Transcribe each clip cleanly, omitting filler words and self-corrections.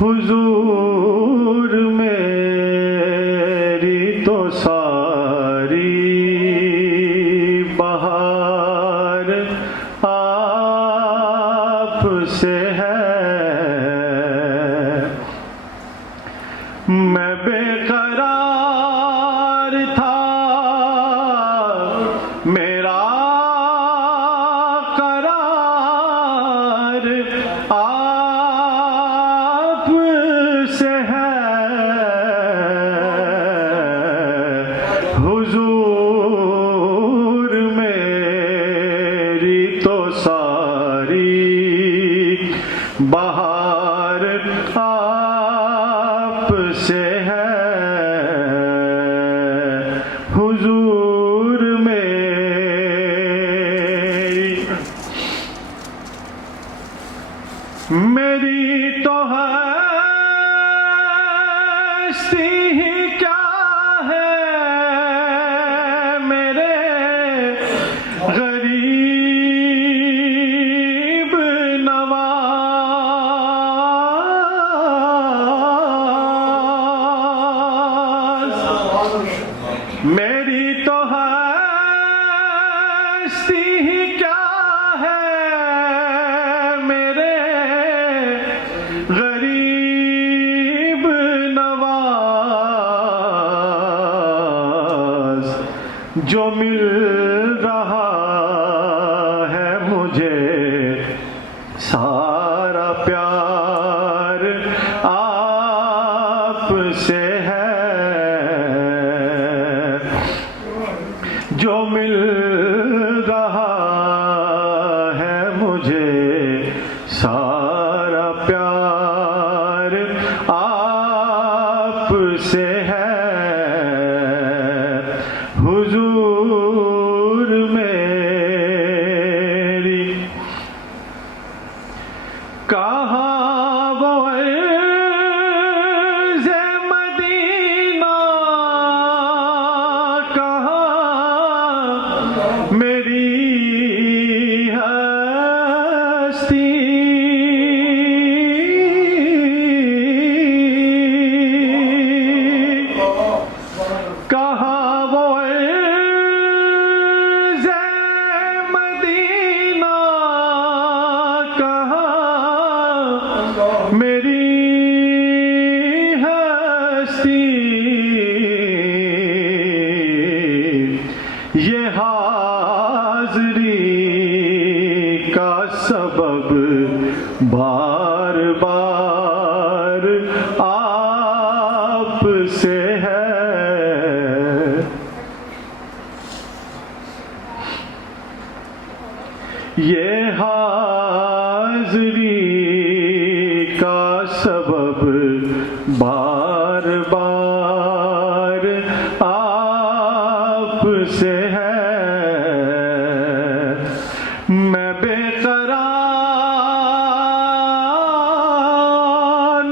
हुजूर मेरी तो सारी बहार आपसे है। मैं बेकरार था, मेरा करार आपसे है। हुजूर मेरी तो सारी बहार आपसे है। हुजूर मेरी तो हस्ती ही क्या है, मेरे गरीब नवाज। मेरी तो हस्ती ही क्या है, मेरे गरीब नवाज। जो मिल रहा है मुझे सारा प्यार आपसे है। जो मिल रहा है मुझे सारा प्यार आपसे है। हुजूर मेरी कहाँ वो अर्ज़े मदीना, कहाँ मेरी हस्ती। कहाँ वो अर्ज़े मदीना, कहाँ मेरी हस्ती। ये हाज़री का सबब बार बार आपसे है। ये हाज़री का सबब बार बार आपसे है। मैं बेकरार,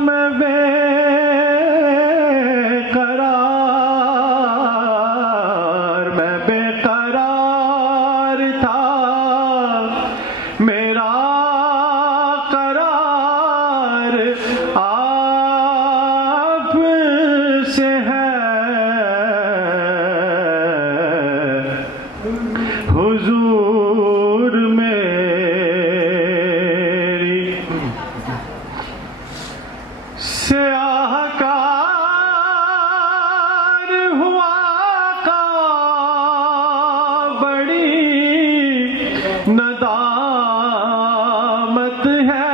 मैं बेकरार, मैं बेकरार था, मेरा करार आपसे है। हुजूर मेरी स्याहकार हुआ का बड़ी नदामत है।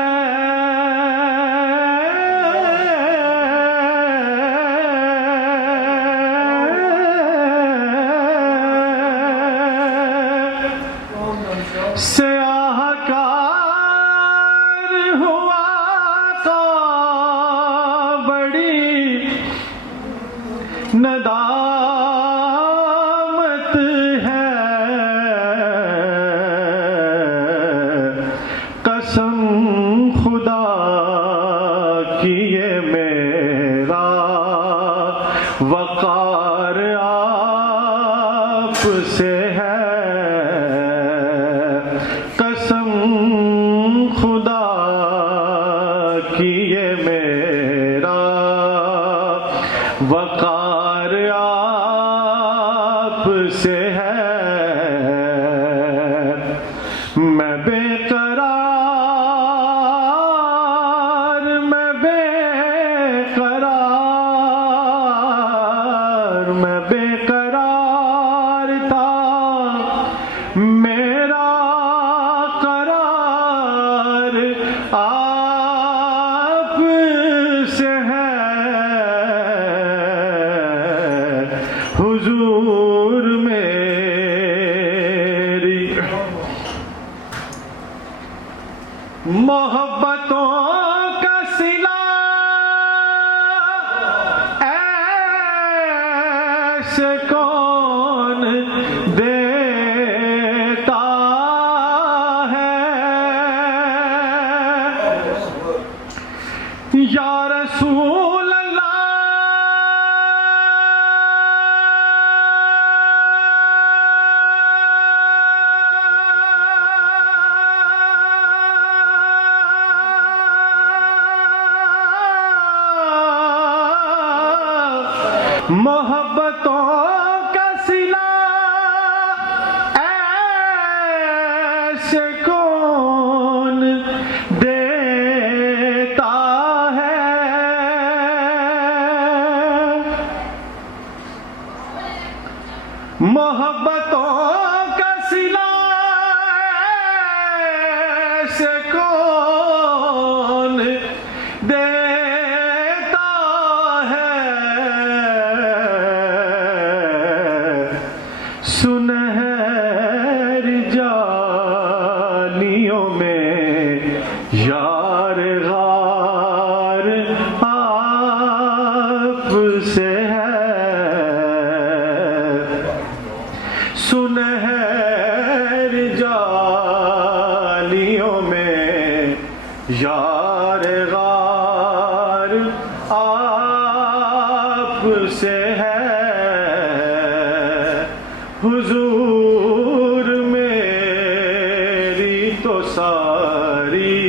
स्याहकार हुआ का बड़ी नदामत है। कसम खुदा की ये मेरा वकार आपसे है। कसम खुदा की ये मेरा वकार आप से है, मैं बेकरार, मैं बेकरार, मैं बेकरार था, मेरा करार आप से है, हुजूर मेरी मोहब्बतों का सिला ऐसे कौन देता है, या रसूल अल्लाह मोहब्बतों का सिला ऐसे कौन देता है, मोहब्बतों का सिला ऐसे कौन देता है, सुनहरी जालियों में यार गार आप से है, सुनहरी जालियों में यार गार आप से है, हुजूर मेरी तो सारी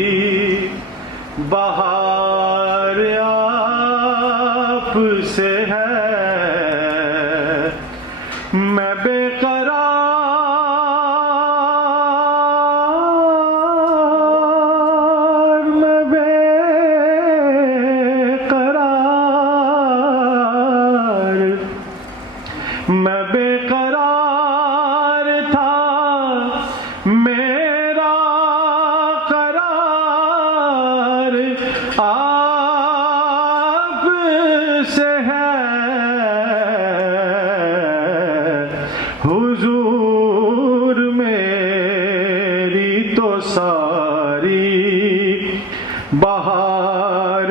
बहार आप से है, मैं बेकरार, मैं बेकरार, मैं बेकरार था, मेरा करार आप से है, हुजूर मेरी तो सारी बहार